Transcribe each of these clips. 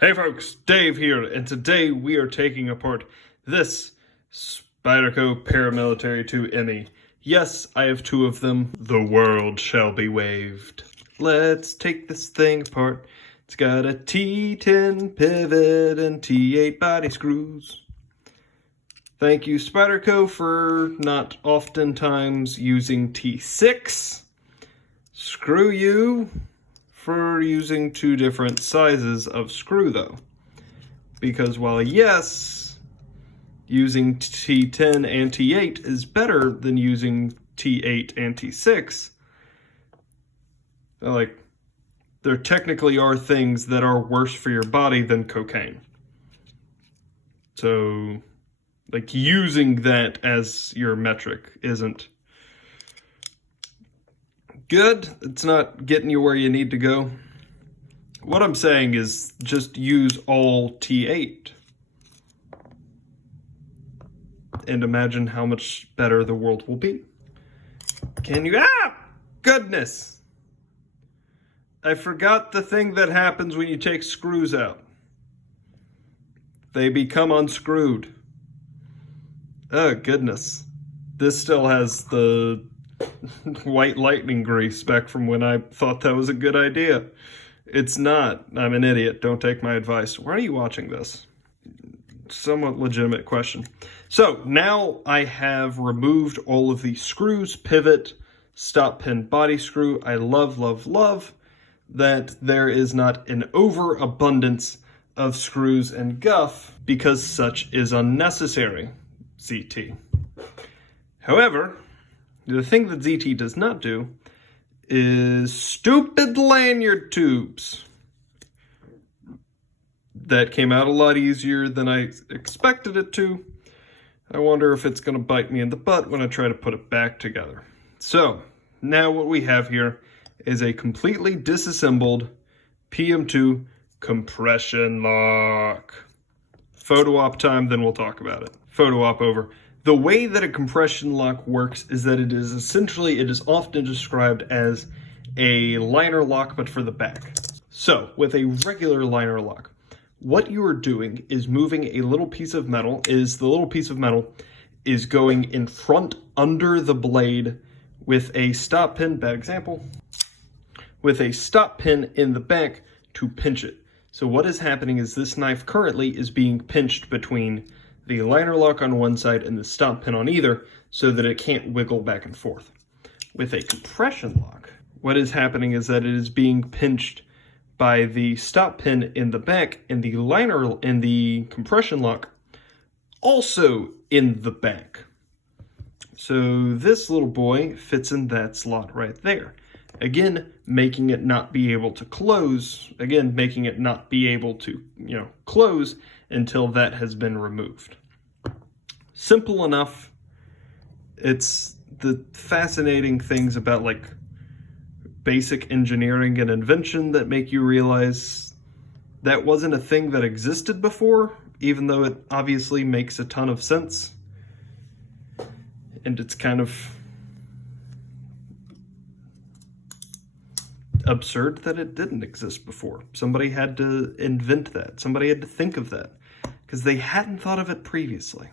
Hey folks, Dave here, and today we are taking apart this Spyderco Paramilitary 2 ME. Yes, I have two of them. The world shall be waved. Let's take this thing apart. It's got a T10 pivot and T8 body screws. Thank you, Spyderco, for not oftentimes using T6. Screw you for using two different sizes of screw, though. Because while yes, using T10 and T8 is better than using T8 and T6, there technically are things that are worse for your body than cocaine. So, using that as your metric isn't good. It's not getting you where you need to go. What I'm saying is just use all T8 and imagine how much better the world will be. Can you? Goodness! I forgot the thing that happens when you take screws out. They become unscrewed. Oh, goodness. This still has the white lightning grease back from when I thought that was a good idea. It's not. I'm an idiot. Don't take my advice. Why are you watching this? Somewhat legitimate question. So now I have removed all of the screws, pivot, stop pin, body screw. I love, love, love that there is not an overabundance of screws and guff because such is unnecessary, ZT. However, the thing that ZT does not do is stupid lanyard tubes. That came out a lot easier than I expected it to. I wonder if it's going to bite me in the butt when I try to put it back together. So, now what we have here is a completely disassembled PM2 compression lock. Photo op time, then we'll talk about it. Photo op over. The way that a compression lock works is that it is often described as a liner lock, but for the back. So, with a regular liner lock, what you are doing is moving a little piece of metal, the little piece of metal is going in front under the blade with a stop pin, bad example, with a stop pin in the back to pinch it. So what is happening is this knife currently is being pinched between the liner lock on one side and the stop pin on either so that it can't wiggle back and forth. With a compression lock, what is happening is that it is being pinched by the stop pin in the back and the liner in the compression lock also in the back. So this little boy fits in that slot right there. Again, making it not be able to close. Again, making it not be able to, close until that has been removed. Simple enough. It's the fascinating things about basic engineering and invention that make you realize that wasn't a thing that existed before, even though it obviously makes a ton of sense. And it's kind of absurd that it didn't exist before. Somebody had to invent that. Somebody had to think of that because they hadn't thought of it previously.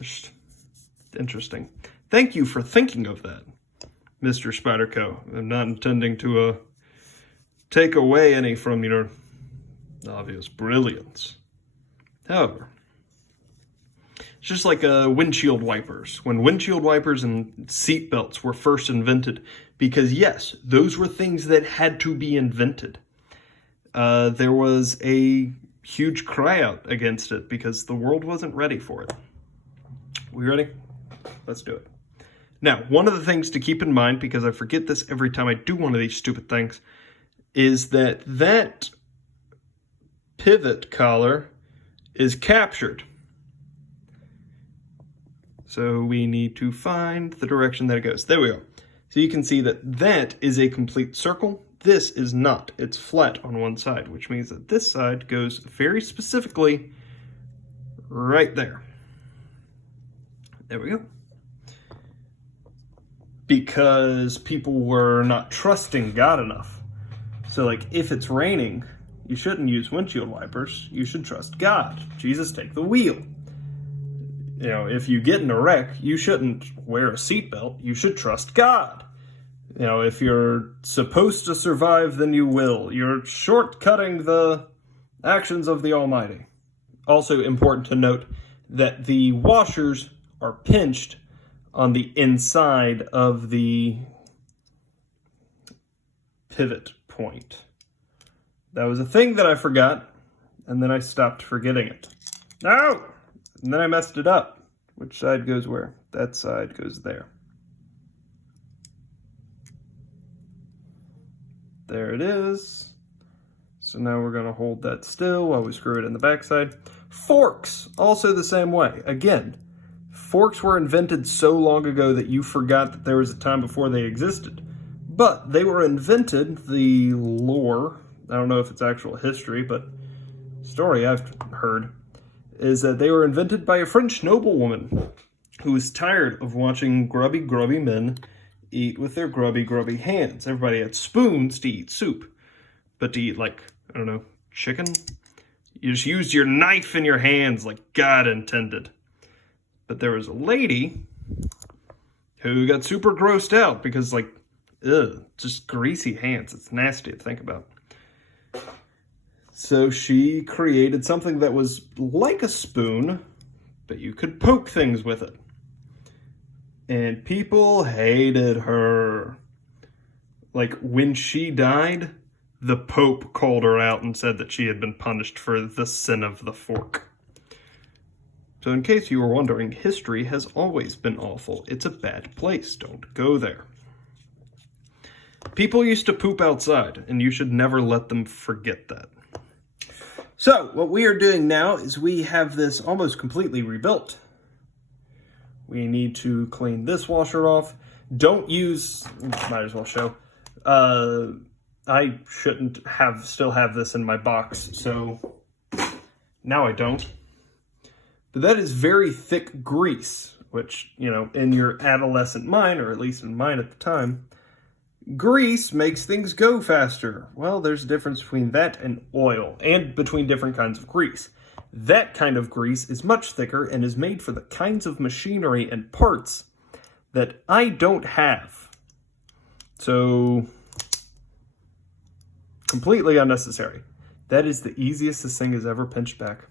Just interesting. Thank you for thinking of that, Mr. Spyderco. I'm not intending to take away any from your obvious brilliance. However, it's just like windshield wipers. When windshield wipers and seat belts were first invented, because yes, those were things that had to be invented. There was a huge cry out against it because the world wasn't ready for it. We ready? Let's do it. Now, one of the things to keep in mind, because I forget this every time I do one of these stupid things, is that pivot collar is captured. So we need to find the direction that it goes. There we go. So you can see that is a complete circle. This is not. It's flat on one side, which means that this side goes very specifically right there. There we go. Because people were not trusting God enough. So if it's raining, You shouldn't use windshield wipers. You should trust God. Jesus, take the wheel. You know, if you get in a wreck, you shouldn't wear a seatbelt. You should trust God. You know, if you're supposed to survive, then you will. You're shortcutting the actions of the Almighty. Also important to note that the washers are pinched on the inside of the pivot point. That was a thing that I forgot, and then I stopped forgetting it. No! And then I messed it up. Which side goes where? That side goes there. There it is. So now we're going to hold that still while we screw it in the backside. Forks, also the same way. Again, forks were invented so long ago that you forgot that there was a time before they existed. But they were invented, the lore, I don't know if it's actual history, but story I've heard, is that they were invented by a French noblewoman who was tired of watching grubby men eat with their grubby hands. Everybody had spoons to eat soup, but to eat, like, I don't know, chicken? You just used your knife in your hands like God intended. But there was a lady who got super grossed out because, like, ugh, just greasy hands. It's nasty to think about. So she created something that was like a spoon, but you could poke things with it. And people hated her. Like, when she died, the Pope called her out and said that she had been punished for the sin of the fork. So in case you were wondering, history has always been awful. It's a bad place. Don't go there. People used to poop outside, and you should never let them forget that. So, what we are doing now is we have this almost completely rebuilt. We need to clean this washer off. Don't use, might as well show, I shouldn't still have this in my box, so now I don't. But that is very thick grease, which, you know, in your adolescent mind, or at least in mine at the time, grease makes things go faster. Well, there's a difference between that and oil, and between different kinds of grease. That kind of grease is much thicker and is made for the kinds of machinery and parts that I don't have. So, completely unnecessary. That is the easiest this thing has ever pinched back.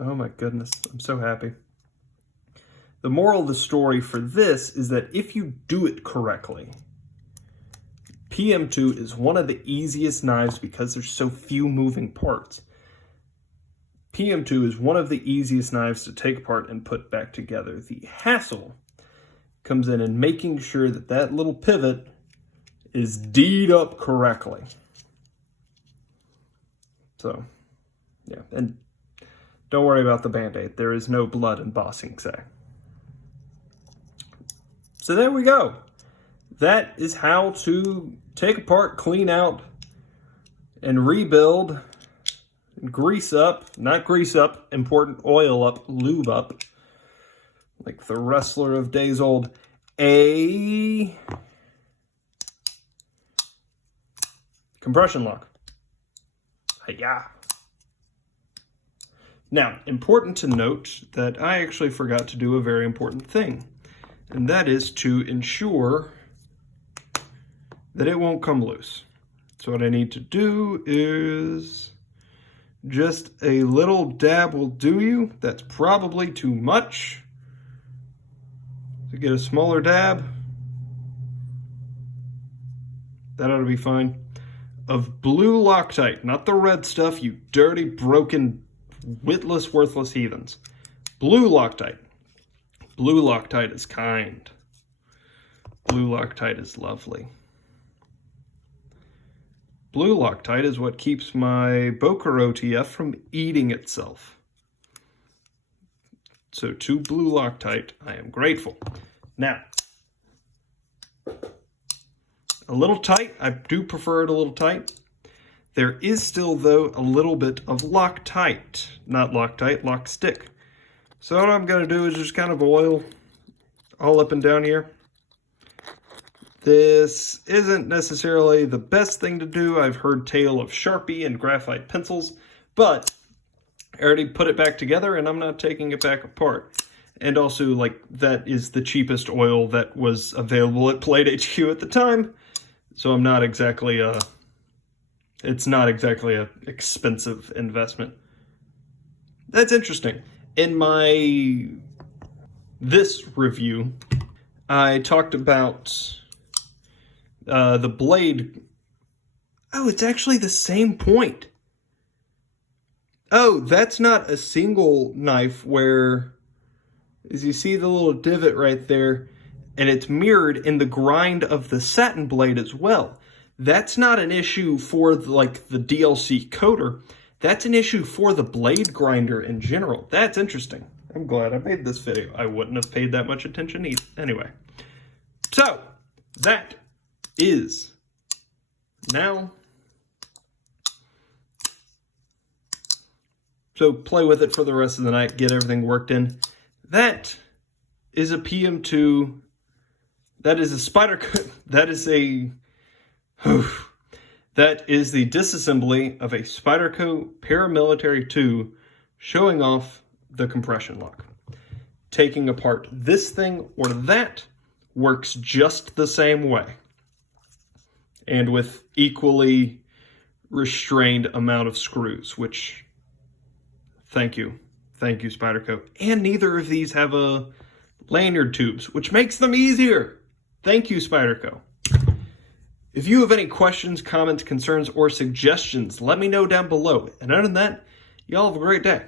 Oh my goodness, I'm so happy. The moral of the story for this is that if you do it correctly, PM2 is one of the easiest knives because there's so few moving parts. PM2 is one of the easiest knives to take apart and put back together. The hassle comes in making sure that that little pivot is D'd up correctly. So, yeah, and don't worry about the Band-Aid. There is no blood embossing say. So there we go. That is how to take apart, clean out, and rebuild, and grease up, not grease up, important, oil up, lube up, like the wrestler of days old, a compression lock. Hi-ya. Now, important to note that I actually forgot to do a very important thing, and that is to ensure that it won't come loose. So what I need to do is just a little dab will do you. That's probably too much. To get a smaller dab, that ought to be fine, of blue Loctite, not the red stuff, you dirty, broken, witless, worthless heathens. Blue Loctite. Blue Loctite is kind. Blue Loctite is lovely. Blue Loctite is what keeps my Boker OTF from eating itself. So to Blue Loctite, I am grateful. Now, a little tight. I do prefer it a little tight. There is still, though, a little bit of Loctite. Not Loctite, Lock Stick. So what I'm going to do is just kind of oil all up and down here. This isn't necessarily the best thing to do. I've heard tale of Sharpie and graphite pencils, but I already put it back together and I'm not taking it back apart. And also, like, that is the cheapest oil that was available at Plate HQ at the time. So I'm not exactly it's not exactly a expensive investment. That's interesting. In this review, I talked about the blade. Oh, it's actually the same point. Oh, that's not a single knife where, as you see the little divot right there, and it's mirrored in the grind of the satin blade as well. That's not an issue for like the DLC coater. That's an issue for the blade grinder in general. That's interesting. I'm glad I made this video. I wouldn't have paid that much attention either. Anyway, so that is now. So play with it for the rest of the night, get everything worked in. That is a PM2. That is a Spyderco. That is a. That is the disassembly of a Spyderco Paramilitary 2 showing off the compression lock. Taking apart this thing or that works just the same way. And with equally restrained amount of screws, which, thank you Spyderco. And neither of these have a lanyard tubes, which makes them easier. Thank you, Spyderco. If you have any questions, comments, concerns, or suggestions, let me know down below. And other than that, y'all have a great day.